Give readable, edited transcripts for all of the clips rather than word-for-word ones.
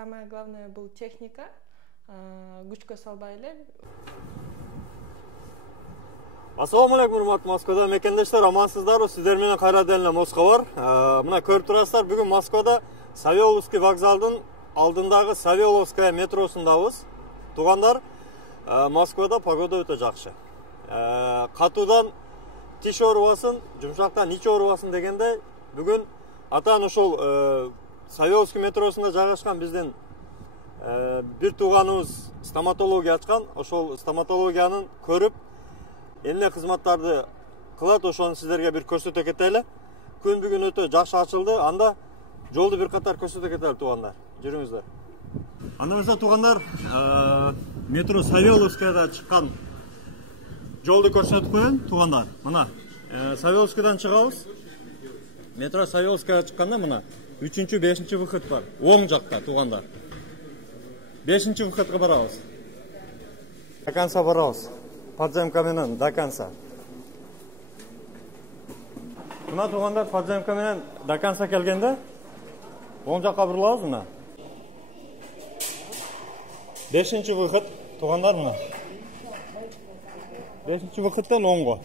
Самое главное был техника. Күчкө салбай эле. Ассаламу алейкум, урматтуу Москвада мекендештер, амансыздарбы? Сиздер менен кайрадан эле Москва бар. Мына көрүп турасыздар, бүгүн Москвада Савеловский вокзалдын алдындагы Савеловская метросундабыз. Туугандар, Москвада погода өтө жакшы. Катуудан тиш оорубасын, жумшактан ич оорубасын дегенде, бүгүн атаан ошол Савеловский метросунда жайгашкан биздин бир тууганыбыз стоматология ачкан. Ошол стоматологиянын көрүп эмне кызматтарды кылат, ошону сиздерге бир көрсөтө кетели. Күн бүгүн өтө жакшы ачылды. Анда жолду бир катар көрсөтө кетели туугандар. Жүрүңүздөр. Анда эмесе туугандар, метро Савеловскаяда чыккан жолду көрсөтүп коеюн туугандар. Мына Савеловскаядан чыгабыз. Метро Савеловскаяга чыкканда мына 3-5 выход бар. Оң жакта туугандар. 5 выходко барабыз. До конца барабыз. Подземка менен до конца. Мына туугандар, подземка менен до конца келгенде оң жакка бурулабыз мына. 5 выход туугандар мына. 5 выходтан оңго.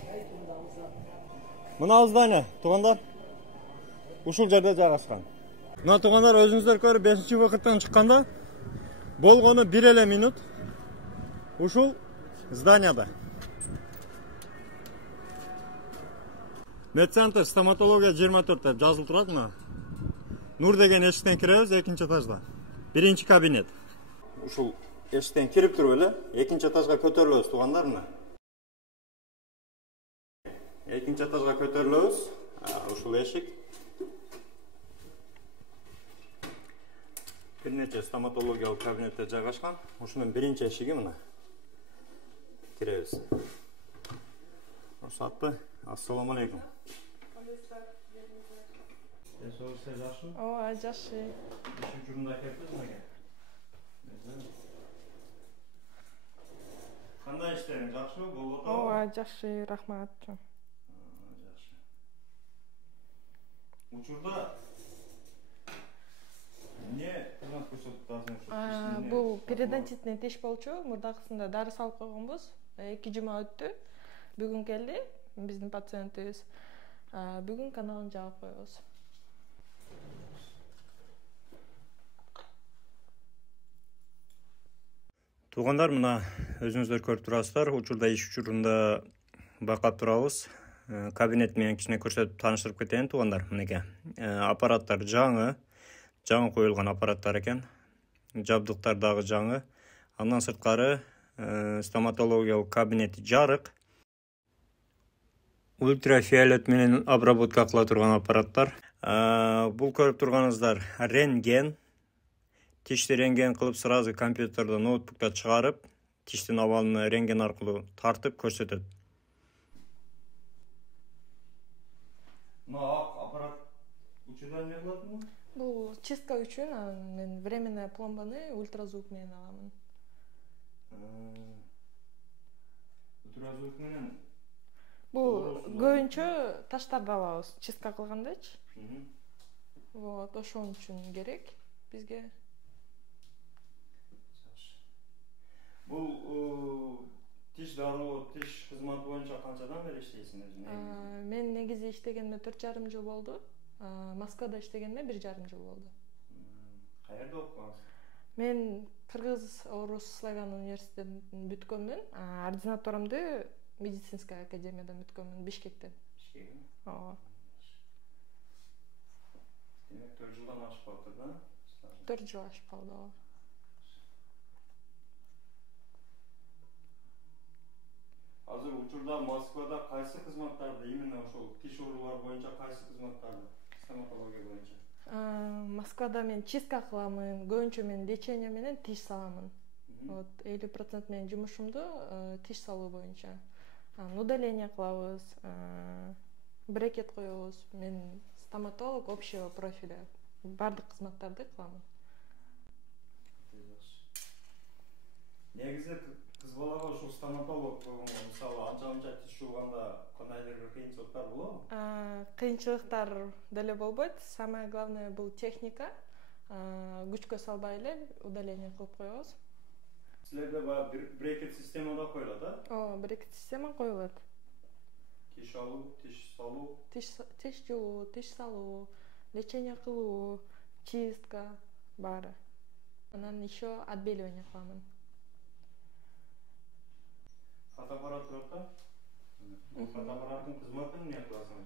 Мына здание туугандар ушул жерде жайгашкан. Мына туугандар, өзүңүздөр көрүп 5 выходтан чыкканда болгону 1 эле минут ушул зданияда. Медцентр стоматология 24 деп жазылып турат мына. Нур деген эшиктен киребиз, 2-нчи этажда. 1-нчи кабинет. Ушул эшиктен кирип туруп эле 2-нчи этажга көтөрүлөбүз туугандар мына. 2-нчи этажга көтөрүлөбүз. Ушул эшик. Бир нече стоматологиялык кабинетте жайгашкан. Ушунун 1-нчи эшиги мына. Киребиз. Рұқсатты. Ассаламу алейкум. Денсаулыгыңыз жакшымы? Ооба, жакшы. Иш учурунда кеттиңизби? Кандай иштериң жакшыбы? Болуп атабы? Ооба, жакшы, рахмат. Жакшы. Учурда эмне кызмат көрсөтүп атасыңыз? Бул периодонтитный тиш болчу. Мурдакысында дары салып койгонбуз. 2 жума өттү. Бүгүн келди биздин пациентибиз. Бүгүн каналын жаап коебуз. Туугандар, мына өзүңүздөр көрүп турасыздар. Учурда иш учурунда байкап турабыз. Кабинет менен кичине көрсөтүп тааныштырып кетейин туугандар. Мынеке аппараттар жаңы коюлган аппараттар экен. Жабдыктар дагы жаңы. Андан сырткары стоматологиялык кабинети жарык. Ультрафиолет менен обработка кыла турган аппараттар. Бул көрүп турганыңыздар рентген. Тишти рентген кылып сразу компьютерден, ноутбукта чыгарып, тиштин абалын рентген аркылуу тартып көрсөтөт. Мына аппарат учурда эмне кылатмы? Бул чистка үчүн мен временная пломбаны ультразвук менен аламын. Ультразвук менен Бул көбүнчө таштарды алабыз чистка кылгандачы. Вот, ошон үчүн керек бизге. Бул тиш дароо, тиш кызматы боюнча канчадан бери иштейсиң өзүң? Мен негизи иштегениме 4,5 жыл болду. Москвада иштегениме 1,5 жыл болду. Каерде окугансың? Мен Кыргыз Орус Славян университетин бүткөнмүн. Ординатурамды медицинская академиядан бүткөнмүн, Бишкектен. Бишкектен? Ооба. Демек 4 жылдан ашып калды да? 4 жыл ашып калды. Азыр учурда Москвада кайсы кызматтарды, именно ошол тиш оорулар боюнча кайсы кызматтарды, стоматология боюнча? Москвада мен чистка кыламын, көбүнчө мен лечение менен тиш саламын. Вот 50% менен жумушумду тиш салуу боюнча. Удаление кылабыз, брекет коебуз. Мен стоматолог общего профиля. Бардык кызматтарды кыламын. Негизи кыз балага ошол стоматолог болгонго, мисалы анча тиш жууганда кандайдыр бир кыйынчылыктар болобу? Кыйынчылыктар деле болбойт. Самое главное бул техника. күчкө салбай эле удаление кылып коебуз. Силерде баягы брекет система да коюлат, а? Ооба, брекет система коюлат. Тиш алуу, тиш салуу. Тиш жууу, тиш салуу, лечение кылуу, чистка баары. Анан еще отбеливание кыламын. Фотоаппарат бар да? Бул фотоаппараттын кызматын эмне кыласың?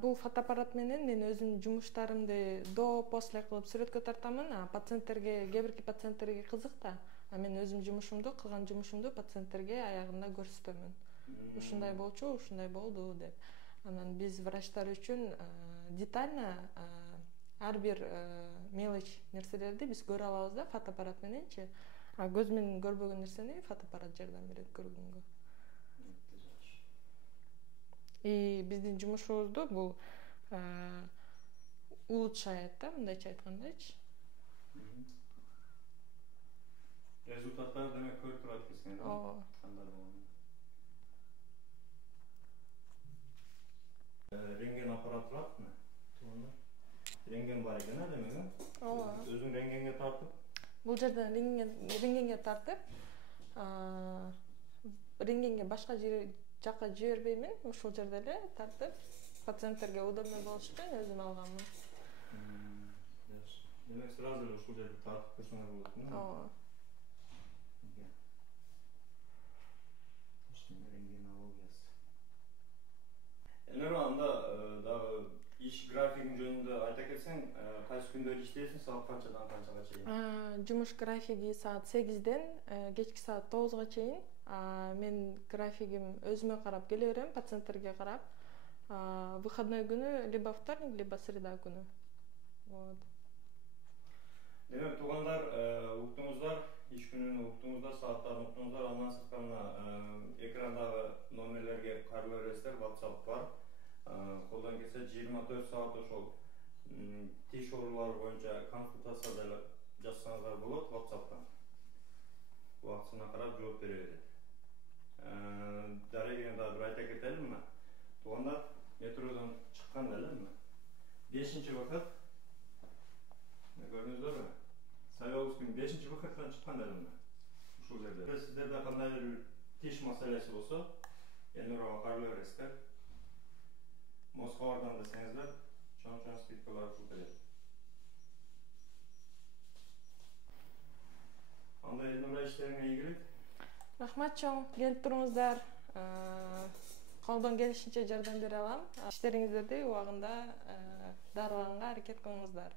Бул фотоаппарат менен мен өзүмдүн жумуштарымды до после кылып сүрөткө тартамын. Пациенттерге, кээ бирки пациенттерге кызык да. Мен өзүм жумушумду, кылган жумушумду пациенттерге аягында көрсөтөмүн. Ушундай болчу, ушундай болду деп. Анан биз врачтар үчүн детально ар бир мелочь нерселерди биз көрө алабыз да фотоаппарат мененчи. Көз менен көрбөгөн нерсени фотоаппарат жардам берет көргөнгө. И биздин жумушубузду бул улучшает да, мындайча айткандачы. Результаттар демек көрүп турат экенсиң, да? Ооба. Рентген аппарат туратпы? Рентген бар экен, демек? Ооба. Өзүң рентгенге тартып? Бул жерден рентгенге тартып, рентгенге башка жакка жибербеймин, ушул жерде эле тартып, пациенттерге удобный болуш үчүн өзүм алганмын. Демек сразу эле ушул жерде тартып көрсөңөр болот, да? Ооба. Элнура, анда дагы иш графигин жөнүндө айта кетсең, кайсы күндөр иштейсиң, саат канчадан канчага чейин? Жумуш графиги саат 8-ден кечки саат 9-га чейин. Мен графигим өзүмө карап келе берем, пациенттерге карап. Выходной күнү либо вторник, либо среда күнү. Вот. Демек, туугандар, уктуңуздар, иш күнүн уктуңуздар, сааттарын уктуңуздар, андан сырткары экрандагы номерлерге кайрылып бересиздер, WhatsApp бар. Колдон келсе 24 саат ошол тиш оорулары боюнча консультация деле жазсаңыздар болот WhatsApp'тан. Убактысына карап жооп бере берет. Дарегени дагы бир айта кетелимби? Туугандар, метродон чыкканда эле 5-выход. Көрдүңүздөрбү? Савеловскийдин 5-выходтан чыкканда эле ушул жерде. Сиздерде кандай бир тиш маселеси болсо, Элнурага кайрылып бересиздер. Москвадан десеңиздер, чоң скидкалар ушул берет. Анда Элнура, иштериңе ийгилик. Рахмат чоң, келип туруңуздар. Колдон келишинче жардам бере алам. Иштериңиздерди убагында дарыланганга аракет кылыңыздар.